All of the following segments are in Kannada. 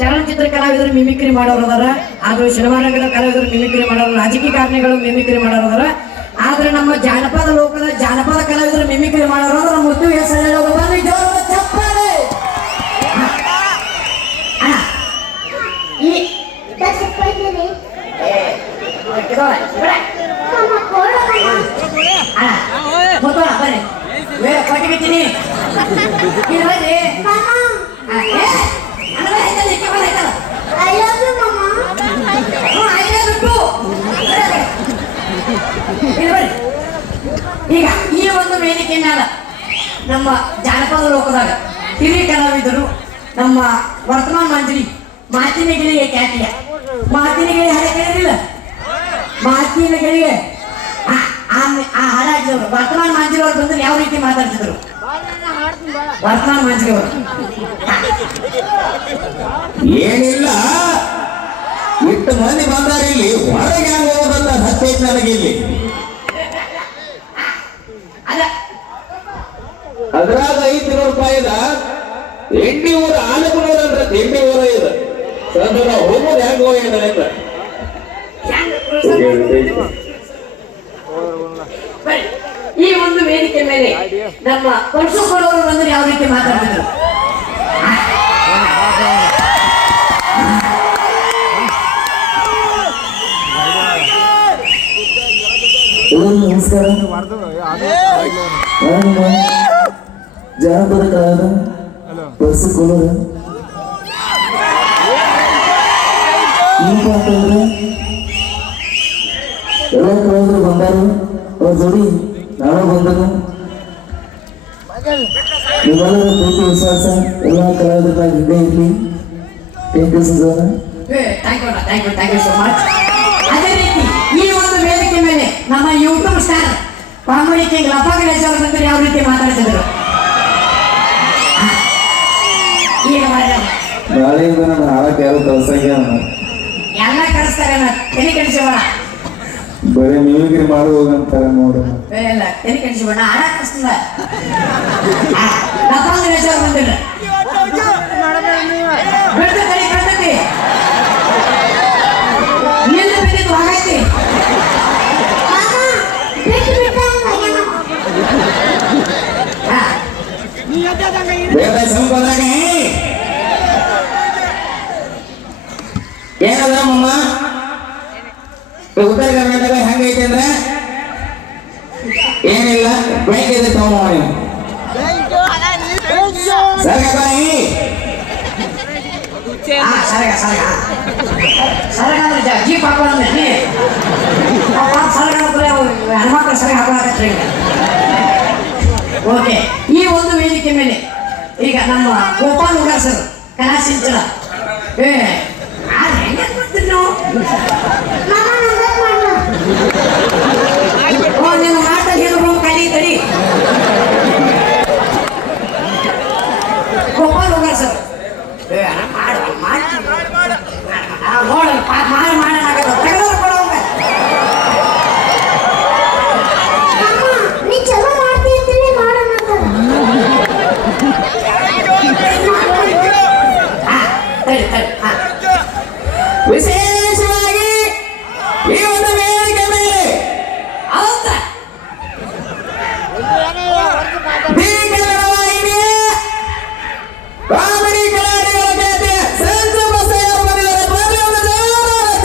ಚಲನಚಿತ್ರ ಕಲಾವಿದರು ಮಿಮಿಕ್ರಿ ಮಾಡೋರು ಅದಾರ, ಆದ್ರೂ ಸಿನಿಮಾ ರಂಗದ ಕಲಾವಿದರು ಮಿಮಿಕ್ರಿ ಮಾಡೋರು, ರಾಜಕೀಯ ಕಾರಣಿಗಳು ಮಿಮಿಕ್ರಿ ಮಾಡೋರು ಅದಾರ. ಆದ್ರೆ ನಮ್ಮ ಜಾನಪದ ಲೋಕದ ಜಾನಪದ ಕಲಾವಿದರು ಮಿಮಿಕ್ರಿ ಮಾಡೋರು ಅಂದ್ರೆ ಮುದ್ದು ಹೆಸರು ಚಪ್ಪಾಳೆ. ಕೊಟ್ಟಿಗಿತ್ತೀನಿ ಈಗ ಈ ಒಂದು ವೇದಿಕೆ ಮ್ಯಾಲ ನಮ್ಮ ಜಾನಪದ ಲೋಕದಾಗ ಹಿರಿಯ ಕಲಾವಿದರು ನಮ್ಮ ವರ್ತಮಾನ ಮಂತ್ರಿ ಮಾತಿನ ಗಿಳಿಗೆ ಖ್ಯಾತಿಯ ಮಾತಿನ ಗಿಳಿ ಹಾಡ ಕೇಳಿರಲಿಲ್ಲ. ಮಾತಿನ ಗಿಳಿಗೆ ಆ ಹಾಡ ಹಾಕಿದವರು ವರ್ತಮಾನ ಮಂತ್ರಿ ಅವರು ಬಂದ್ರೆ ಯಾವ ರೀತಿ ಮಾತಾಡ್ತಿದ್ರು ವರ್ತಮಾನ ಮಂತ್ರಿ ಅವರು? ಏನಿಲ್ಲ, ಇಷ್ಟು ಮಂದಿ ಬಂದಾರ ಇಲ್ಲಿ, ಹೊರಗೆ ಹೋಗೋದಲ್ಲ ಹತ್ತೈದು ನನಗೆ ಇಲ್ಲಿ. ಅದ್ರಾಗ ₹500 ಎಂಡಿ ಊರ ಆಲಪುರ ಅಂದ್ರೆ ತಿಂಡಿ ಊರ ಇದೆ ಸದನ ಹೋಗೋದು ಹೆಂಗ ಹೋಗಿದ ಈ ಒಂದು ವೇದಿಕೆ ಮೇಲೆ ನಮ್ಮ ಪರಶುಕೊಳವರು ಬಂದ್ರೆ ಯಾವ ರೀತಿ ಮಾತಾಡ್ತಿದ್ರು? ನಮಸ್ಕಾರ. ಜಾನಪದ ಕಲಾವಿದ ಪರಶುಕೊಳವರು. ಏನಪ್ಪ ಅಂತಂದ್ರೆ ಎಲ್ಲ ಕಲಾವಿದರು ಬಂದಾರು, ಅವ್ರ ಜೋಡಿ ನಾನು ಬಂದನು. ನಿಮ್ಮೆಲ್ಲರ ಪ್ರೀತಿ ವಿಶ್ವಾಸ ಎಲ್ಲ ಕಲಾವಿದರ ಹಿಂದೆ ಇರಲಿ. Thank you Sujana. Thank you so much. ಅದೇ ರೀತಿ ಈ ಒಂದು ವೇದಿಕೆ ಮೇಲೆ ನಮ್ಮ YouTube star comedy king Lappa Ganesh ಅವರು ಬಂದ್ರೆ ಯಾವ ರೀತಿ ಮಾತಾಡ್ತಿದ್ರು? ಈಗ ನಾಳೆಯಿಂದ ನನ್ನ ಹಾಡಕ್ಕೆ ಯಾರು ಕಳ್ಸಂಗೆ ಎಲ್ಲ ಕಳಿಸ್ತಾರೆ, ತಲೆ ಕೆಡಿಸೋಣ, ಬರೀ ಮಿಮಿಕ್ರಿ ಮಾಡಿ ಹೋಗಂತಾರೆ ನೋಡು. ಇಲ್ಲ ತಲೆ ಕೆಡಿಸೋಣ, ಹಾಡ ಕಳಿಸ್ತಿಲ್ಲ. ಲಪ್ಪ ಗಣೇಶ್ ಅವರು ಬಂದಿದ್ರು ಬೆಳ್ತೈತಿ ನಿಂದು ಬಿದ್ದಿದ್ದು ಹಾಗೈತಿ. ಏನದ ಮಮ್ಮ ಉತ್ತರ ಕರ್ನಾಟಕ ಹೆಂಗೈತೆ ಅಂದ್ರೆ ಏನಿಲ್ಲ, ಬ್ಯಾಂಕ್ ಇದೆ ತಗೊಂಡು ಜೀಪ್ ಹಾಕೊಂಡ್ರಿ ಹೆಣ್ಮಕ್ಳು ಸರಿ ಹಾಕೊಳಕತ್ರಿ. ಓಕೆ, ಈ ಒಂದು ವೇದಿಕೆ ಮೇಲೆ ಈಗ ನಮ್ಮ ಗೋಪಾಲ್ ಹುಡುಗ ಸರ್ ಕಲಾಶಿಲ್ಚರ ಹೆಂಗೆ ಬರ್ತೀರಿ ನೀವು? ನೀವು ಮಾತಾ ಹೇಳಿದ್ರು ಕಲಿ ತಡಿ. ಗೋಪಾಲ್ ಹುಡುಗ ಸರ್ ನೋಡ ಮಾಡೋಣಾಗತ್ತ ತೆಗೆದವ್ರು ಕೊಡೋಂಗ ವಿಶೇಷವಾಗಿ ಈ ಒಂದು ವೇದಿಕೆ ಮೇಲೆ ಕಾಮಿಡಿ ಕಲಾವಿದರ ಜೊತೆ ಸಂಜು ಬಸಯ್ಯ ಬಂದಿದ್ದಾರೆ.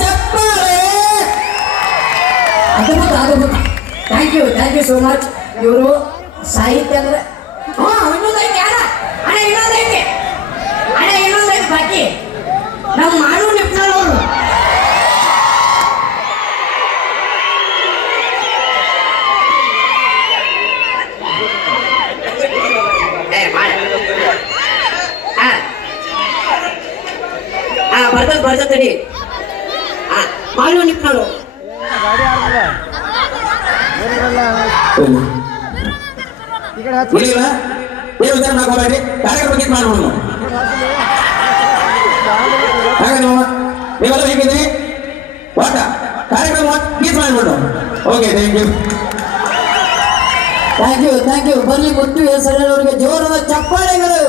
ಚಪ್ಪಾಳೆ. ಅದ್ಭುತ. Thank you so much. ಇವರು ಸಾಹಿತ್ಯ ಅಂದ್ರೆ ಇನ್ನೊಂದೈತೆ ಬಾಕಿ ನಾವು ಮಾಡು ನಿಪ್ನವರು. ಬರ್ತಡಿ ಮಾಡು ನಿಪ್ನವರು. ನೀವೆಲ್ಲ ಹೇಗಿದ್ದೀರಿ? ವಾಟ ಕಾರ್ಯಕ್ರಮ ಗೀತ್ ಮಾಡಿಬಿಟ್ಟು. Okay, thank you. ಬರ್ಲಿ ಮುತ್ತು ಹೆಸರವರಿಗೆ ಜೋರದ ಚಪ್ಪಾಳೆಗಳು.